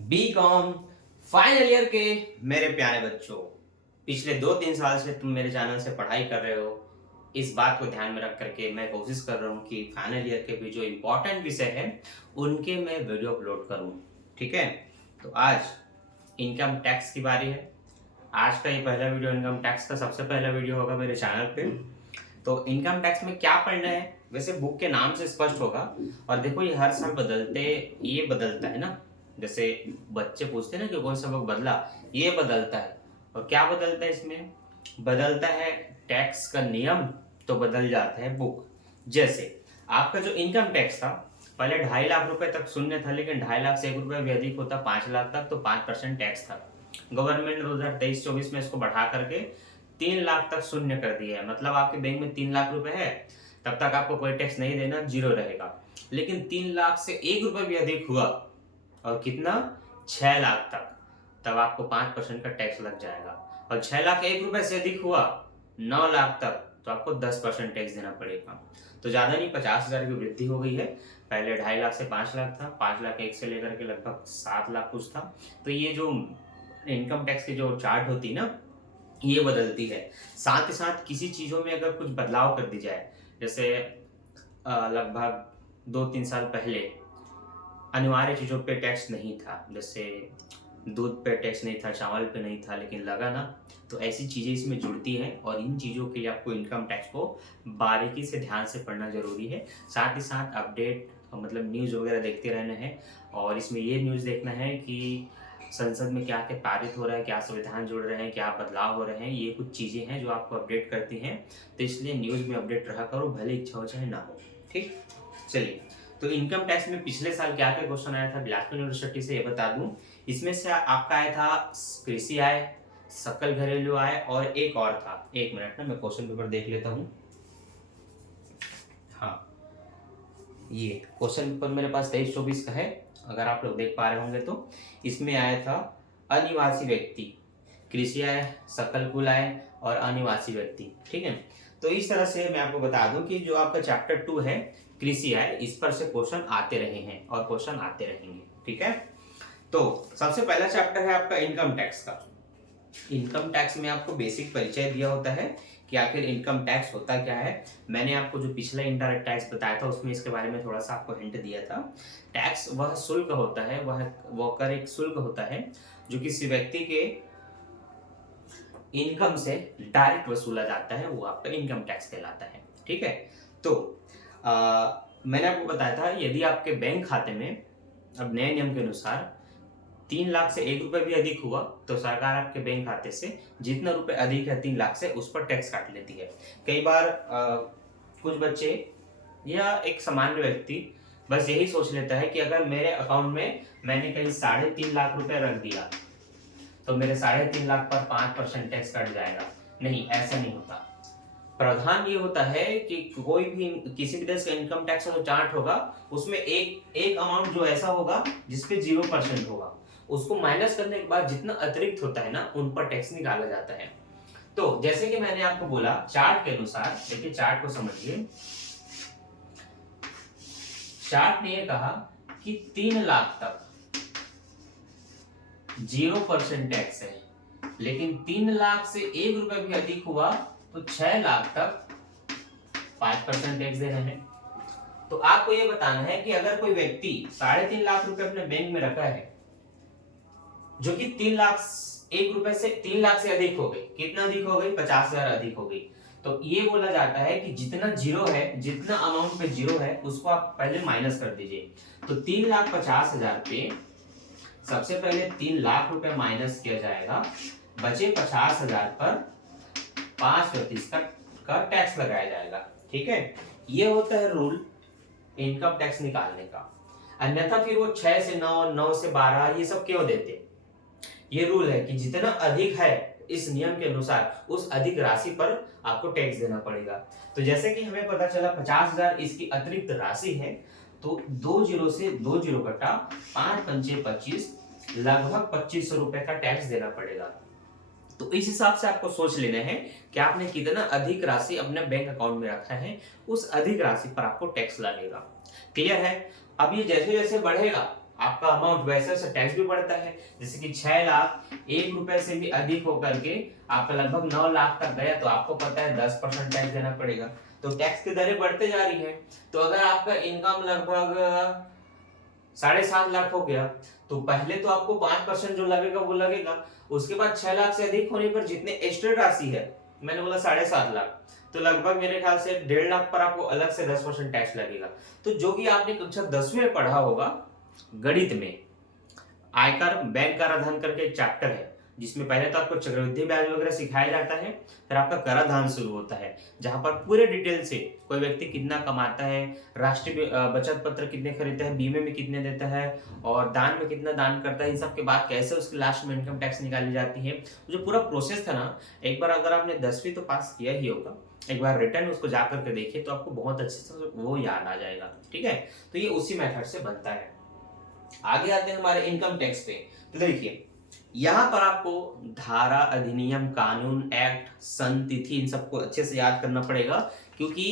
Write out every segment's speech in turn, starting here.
BCom final year के मेरे प्यारे बच्चों, पिछले 2-3 साल से तुम मेरे चैनल से पढ़ाई कर रहे हो। इस बात को ध्यान में रख करके मैं कोशिश कर रहा हूँ कि फाइनल ईयर के भी जो इम्पोर्टेंट विषय हैं उनके मैं वीडियो अपलोड करूँ। ठीक है, तो आज इनकम टैक्स की बारी है। आज का ये पहला वीडियो इनकम टैक्स का सबसे पहला वीडियो होगा मेरे चैनल पे। तो इनकम टैक्स में क्या पढ़ना है वैसे बुक के नाम से स्पष्ट होगा। और देखो ये हर साल बदलता है ना। जैसे बच्चे पूछते हैं ना कि कौन सा बुक बदला, ये बदलता है। और क्या बदलता है इसमें? बदलता है टैक्स का नियम, तो बदल जाता है बुक। जैसे आपका जो इनकम टैक्स था पहले 2.5 लाख रुपए तक शून्य था, लेकिन 2.5 लाख से 1 रुपया भी अधिक होता 5 लाख तक तो 5% टैक्स था। गवर्नमेंट ने 2023-24 में इसको बढ़ा करके 3 लाख तक शून्य कर दिया है। मतलब आपके बैंक में 3 लाख रुपए है तब तक आपको कोई टैक्स नहीं देना, जीरो रहेगा। लेकिन 3 लाख से 1 रुपया भी अधिक हुआ और कितना 6 लाख तक, तब आपको 5% का टैक्स लग जाएगा। और 6 लाख 1 रुपए से अधिक हुआ 9 लाख तक तो आपको 10% टैक्स देना पड़ेगा। तो ज्यादा नहीं, 50,000 की वृद्धि हो गई है। पहले 2.5 लाख से 5 लाख था, 5 लाख 1 से लेकर के लगभग 7 लाख कुछ था। तो ये जो इनकम टैक्स की जो चार्ट होती है ना, ये बदलती है। साथ ही साथ किसी चीजों में अगर कुछ बदलाव कर दी जाए, जैसे लगभग 2-3 साल पहले अनिवार्य चीजों पे टैक्स नहीं था, जैसे दूध पे टैक्स नहीं था, चावल पे नहीं था, लेकिन लगा ना। तो ऐसी चीजें इसमें जुड़ती हैं और इन चीजों के लिए आपको इनकम टैक्स को बारीकी से ध्यान से पढ़ना जरूरी है। साथ ही साथ अपडेट मतलब न्यूज वगैरह देखते रहना है। और इसमें ये न्यूज देखना है कि संसद में क्या क्या पारित हो रहा है, क्या संविधान जुड़ रहे हैं, क्या बदलाव हो रहे हैं। ये कुछ चीजें हैं जो आपको अपडेट करती हैं। तो इसलिए न्यूज में अपडेट रहा करो, भले इच्छा हो चाहे ना हो। ठीक, चलिए। तो इनकम टैक्स में पिछले साल क्या क्या क्वेश्चन आया था बिलासपुर यूनिवर्सिटी से, ये बता दूं। इसमें से आपका आया था कृषि आय, सकल घरेलू आय और एक और था। 1 मिनट ना, मैं क्वेश्चन पेपर देख लेता हूँ। हाँ, ये क्वेश्चन पेपर मेरे पास 23-24 का है, अगर आप लोग देख पा रहे होंगे तो। इसमें आया था अनिवासी व्यक्ति, कृषि आय, सकल कुल आय और अनिवासी व्यक्ति। ठीक है, तो इस तरह से मैं आपको बता दूं कि जो आपका चैप्टर 2 है कृषि आय, इस पर से क्वेश्चन आते रहे हैं और क्वेश्चन आते रहेंगे। ठीक है, तो सबसे पहला चैप्टर है आपका इनकम टैक्स का। इनकम टैक्स में आपको बेसिक परिचय दिया होता है कि आखिर इनकम टैक्स होता क्या है। मैंने आपको जो पिछला इनडायरेक्ट टैक्स बताया था उसमें इसके बारे में थोड़ा सा आपको हिंट दिया था। टैक्स वह शुल्क होता है, वह कर एक शुल्क होता है जो किसी व्यक्ति के इनकम से डायरेक्ट वसूला जाता है, वो आपका इनकम टैक्स कहलाता है। ठीक है, तो मैंने आपको बताया था यदि आपके बैंक खाते में अब नए नियम के अनुसार 3 लाख से 1 रुपए भी अधिक हुआ तो सरकार आपके बैंक खाते से जितना रुपए अधिक है 3 लाख से उस पर टैक्स काट लेती है। कई बार कुछ बच्चे या एक सामान्य व्यक्ति बस यही सोच लेता है कि अगर मेरे अकाउंट में मैंने कहीं 3.5 लाख रुपए रख दिया तो मेरे 3.5 लाख पर 5% टैक्स कट जाएगा। नहीं, ऐसा नहीं होता। प्रावधान ये होता है कि कोई भी किसी भी देश का इनकम टैक्स का जो चार्ट होगा उसमें एक अमाउंट जो ऐसा होगा जिसपे 0% होगा, उसको माइनस करने के बाद जितना अतिरिक्त होता है ना उन पर टैक्स निकाला जाता है। तो जैसे कि मैंने आपको बोला चार्ट के अनुसार, देखिए चार्ट को समझिए। चार्ट ने ये कहा कि 3 लाख तक 0% टैक्स है, लेकिन 3 लाख से 1 रुपए भी अधिक हुआ तो 6 लाख तक 5% टैक्स देना है। तो आपको ये बताना है कि अगर कोई व्यक्ति 3.5 लाख रुपए अपने बैंक में रखा है जो कि 3 लाख 1 रुपए से 3 लाख से अधिक हो गई, कितना अधिक हो गई? 50,000 अधिक हो गई। तो ये बोला जाता है कि जितना जीरो है, जितना अमाउंट पे जीरो है उसको आप पहले माइनस कर दीजिए। तो 3,50,000 पे सबसे पहले 3 लाख रुपए माइनस किया जाएगा, बचे 50,000 पर 5% का टैक्स लगाया जाएगा। ठीक है, ये होता है रूल इनकम टैक्स निकालने का। अन्यथा फिर वो 6 से 9, 9 से 12 ये सब क्यों देते? ये रूल है कि जितना अधिक है इस नियम के अनुसार उस अधिक राशि पर आपको टैक्स देना पड़ेगा। तो जैसे कि हमें पता चला 50,000 इसकी अतिरिक्त राशि है, तो 2 जीरो से 2 जीरो कटा, 5 पंचे 25, लगभग 2500 रुपए का टैक्स देना पड़ेगा। तो इस हिसाब से आपको सोच लेना है कि आपने कितना अधिक राशि अपने बैंक अकाउंट में रखा है, उस अधिक राशि पर आपको टैक्स लगेगा। क्लियर है? अब ये जैसे जैसे बढ़ेगा आपका अमाउंट वैसे वैसे टैक्स भी बढ़ता है। जैसे कि 6 लाख 1 रुपए से भी अधिक होकर के आपका लगभग 9 लाख तक गया तो आपको पता है 10% टैक्स देना पड़ेगा। तो टैक्स की दरें बढ़ते जा रही है। तो अगर आपका इनकम लगभग 7.5 लाख हो गया तो पहले तो आपको 5% जो लगेगा वो लगेगा। उसके बाद 6 लाख से अधिक होने पर जितने एक्स्ट्रा राशि है, मैंने बोला 7.5 लाख, तो लगभग मेरे ख्याल से 1.5 लाख पर आपको अलग से 10% टैक्स लगेगा। तो जो कि आपने कक्षा 10वीं में पढ़ा होगा गणित में, आयकर बैंक कराधान करके एक चैप्टर है जिसमें पहले तो आपको चक्रवृद्धि ब्याज वगैरह सिखाया जाता है, फिर आपका कराधान शुरू होता है जहां पर पूरे डिटेल से कोई व्यक्ति कितना कमाता है, राष्ट्रीय बचत पत्र कितने खरीदता है, बीमे में कितने देता है और दान में कितना दान करता है, इन सब के बाद कैसे उसके लास्ट में इनकम टैक्स निकाली जाती है। जो पूरा प्रोसेस था ना, एक बार अगर आपने 10वीं तो पास किया ही होगा, एक बार रिटर्न उसको जाकर के देखिए तो आपको बहुत अच्छे से वो याद आ जाएगा। ठीक है, तो ये उसी मेथड से बनता है। आगे आते हैं हमारे इनकम टैक्स पे। तो देखिए यहां पर आपको धारा, अधिनियम, कानून, एक्ट, सन, तिथि इन सबको अच्छे से याद करना पड़ेगा, क्योंकि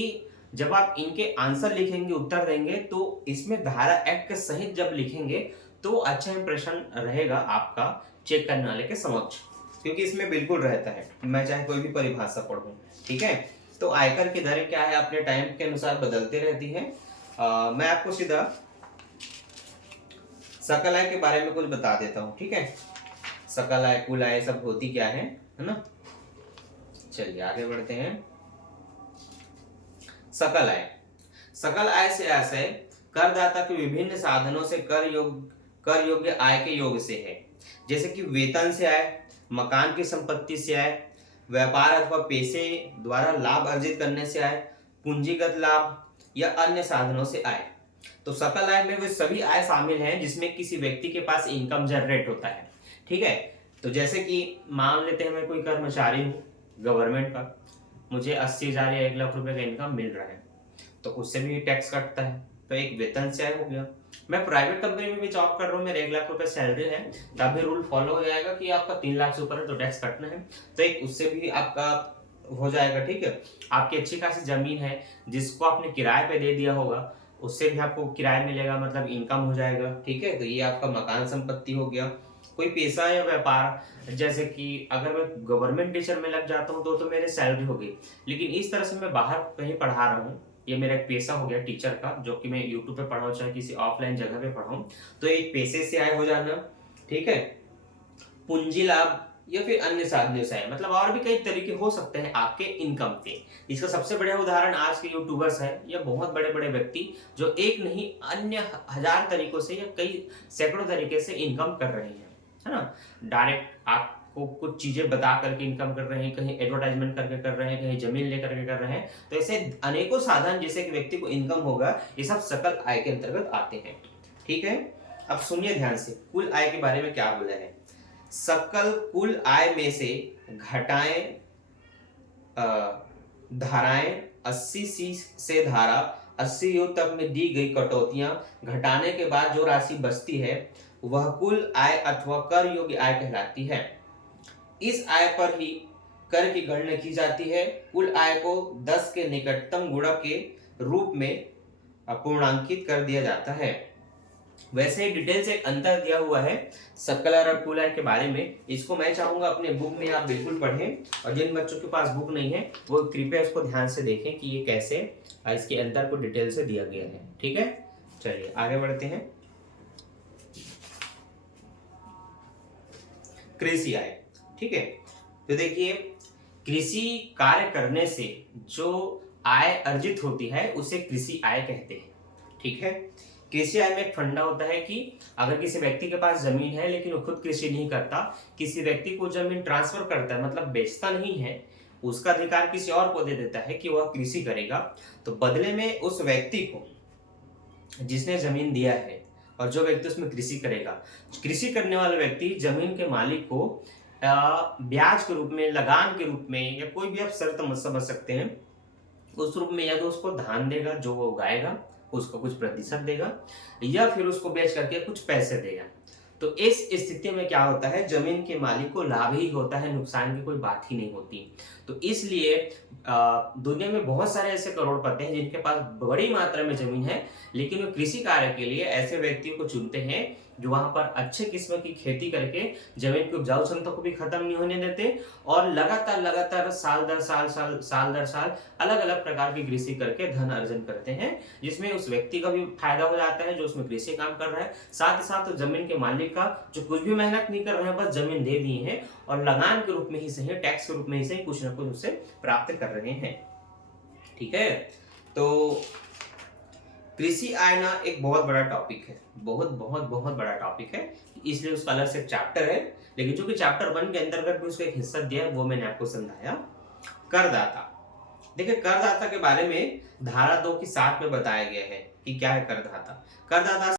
जब आप इनके आंसर लिखेंगे, उत्तर देंगे, तो इसमें धारा, एक्ट के सहित जब लिखेंगे तो अच्छा इंप्रेशन रहेगा आपका चेक करने वाले के समक्ष, क्योंकि इसमें बिल्कुल रहता है, मैं चाहे कोई भी परिभाषा पढ़ूं। ठीक है, तो आयकर की दरें क्या है, अपने टाइम के अनुसार बदलती रहती है। मैं आपको सीधा सकल आय के बारे में कुछ बता देता हूँ। ठीक है, सकल आय, कुल आय सब होती क्या है ना। चलिए आगे बढ़ते हैं। सकल आय, सकल आय से आशय करदाता के विभिन्न साधनों से कर योग्य आय के योग से है, जैसे कि वेतन से आय, मकान की संपत्ति से आय, व्यापार अथवा पेशे द्वारा लाभ अर्जित करने से आय, पूंजीगत लाभ या अन्य साधनों से आय। तो सकल आय में वे सभी आय शामिल हैं जिसमें किसी व्यक्ति के पास इनकम जनरेट होता है। ठीक है, तो जैसे कि मान लेते हैं मैं कोई कर्मचारी हूँ गवर्नमेंट का, मुझे 80,000 या 1 लाख रुपए का इनकम मिल रहा है, तो उससे भी टैक्स कटता है, तो एक वेतन से आय हो गया। मैं प्राइवेट कंपनी में भी जॉब कर रहा हूँ, मेरे 1 लाख रुपए सैलरी है, तभी रूल फॉलो हो जाएगा कि आपका 3 लाख से ऊपर है तो टैक्स कटना है, तो एक उससे भी आपका हो जाएगा। ठीक है, आपकी अच्छी खासी जमीन है जिसको आपने किराए पे दे दिया होगा, उससे भी आपको किराया मिलेगा, मतलब इनकम हो जाएगा। ठीक है, तो ये आपका मकान संपत्ति हो गया। कोई पेशा या व्यापार, जैसे कि अगर मैं गवर्नमेंट टीचर में लग जाता हूँ तो मेरी सैलरी हो गई, लेकिन इस तरह से मैं बाहर कहीं पढ़ा रहा हूँ, ये मेरा एक पेशा हो गया टीचर का, जो कि मैं यूट्यूब पे पढ़ाऊँ चाहे किसी ऑफलाइन जगह पे पढ़ाऊँ, तो एक पेशे से आय हो जाना। ठीक है, पूंजी लाभ या फिर अन्य साधनों से आय, मतलब और भी कई तरीके हो सकते हैं आपके इनकम के। इसका सबसे बढ़िया उदाहरण आज के यूट्यूबर्स है या बहुत बड़े बड़े व्यक्ति जो एक नहीं अन्य हजार तरीकों से या कई सैकड़ों तरीके से इनकम कर रहे हैं, है ना। डायरेक्ट आपको कुछ चीजें बता करके इनकम कर रहे हैं, कहीं एडवर्टाइजमेंट करके कर रहे हैं, कहीं जमीन लेकर के कर रहे हैं, तो ऐसे अनेकों साधन जिससे कि व्यक्ति को इनकम होगा, ये सब सकल आय के अंतर्गत आते हैं। ठीक है, अब सुनिए ध्यान से, कुल आय के बारे में क्या बोला है। सकल कुल आय में से घटाएं धाराएं 80 से धारा 80 योग तक में दी गई कटौतियां घटाने के बाद जो राशि बचती है वह कुल आय अथवा कर योग्य आय कहलाती है। इस आय पर ही कर की गणना की जाती है। कुल आय को 10 के निकटतम गुणक के रूप में पूर्णांकित कर दिया जाता है। वैसे ही डिटेल से एक अंतर दिया हुआ है सकल और कुल आय के बारे में, इसको मैं चाहूंगा अपने बुक में आप बिल्कुल पढ़ें, और जिन बच्चों के पास बुक नहीं है वो कृपया इसको ध्यान से देखें कि ये कैसे इसके अंतर को डिटेल से दिया गया है। ठीक है, चलिए आगे बढ़ते हैं। कृषि आय, ठीक है, तो देखिए कृषि कार्य करने से जो आय अर्जित होती है उसे कृषि आय कहते हैं। ठीक है, कृषि आय में एक फंडा होता है कि अगर किसी व्यक्ति के पास जमीन है लेकिन वो खुद कृषि नहीं करता, किसी व्यक्ति को जमीन ट्रांसफर करता है, मतलब बेचता नहीं है, उसका अधिकार किसी और को दे देता है कि वह कृषि करेगा, तो बदले में उस व्यक्ति को जिसने जमीन दिया है और जो व्यक्ति उसमें कृषि करेगा, कृषि करने वाला व्यक्ति जमीन के मालिक को ब्याज के रूप में, लगान के रूप में, या कोई भी आप शर्त समझ सकते हैं, उस रूप में या तो उसको धान देगा जो वो उगाएगा, उसको कुछ प्रतिशत देगा, या फिर उसको बेच करके कुछ पैसे देगा। तो इस स्थिति में क्या होता है, जमीन के मालिक को लाभ ही होता है, नुकसान की कोई बात ही नहीं होती। तो इसलिए दुनिया में बहुत सारे ऐसे करोड़पति हैं जिनके पास बड़ी मात्रा में जमीन है, लेकिन वो कृषि कार्य के लिए ऐसे व्यक्तियों को चुनते हैं जो वहां पर अच्छे किस्म की खेती करके जमीन की उपजाऊ क्षमता को भी खत्म नहीं होने देते, और लगातार लगातार साल दर साल अलग अलग प्रकार की कृषि करके धन अर्जन करते हैं, जिसमें उस व्यक्ति का भी फायदा हो जाता है जो उसमें कृषि काम कर रहा है, साथ ही साथ जमीन के मालिक का जो कुछ भी मेहनत नहीं कर रहे हैं, बस जमीन दे दिए हैं और लगान के रूप में ही सही, टैक्स के रूप में ही सही, कुछ ना कुछ उससे प्राप्त कर रहे हैं। ठीक है, तो कृषि आय ना एक बहुत बड़ा टॉपिक है, बहुत बहुत बहुत बड़ा टॉपिक है, इसलिए उसका अलग से चैप्टर है, लेकिन जो कि चैप्टर 1 के अंतर्गत भी उसका एक हिस्सा दिया है वो मैंने आपको समझाया। करदाता, देखिए करदाता के बारे में धारा 2 की 7 में बताया गया है कि क्या है करदाता। करदाता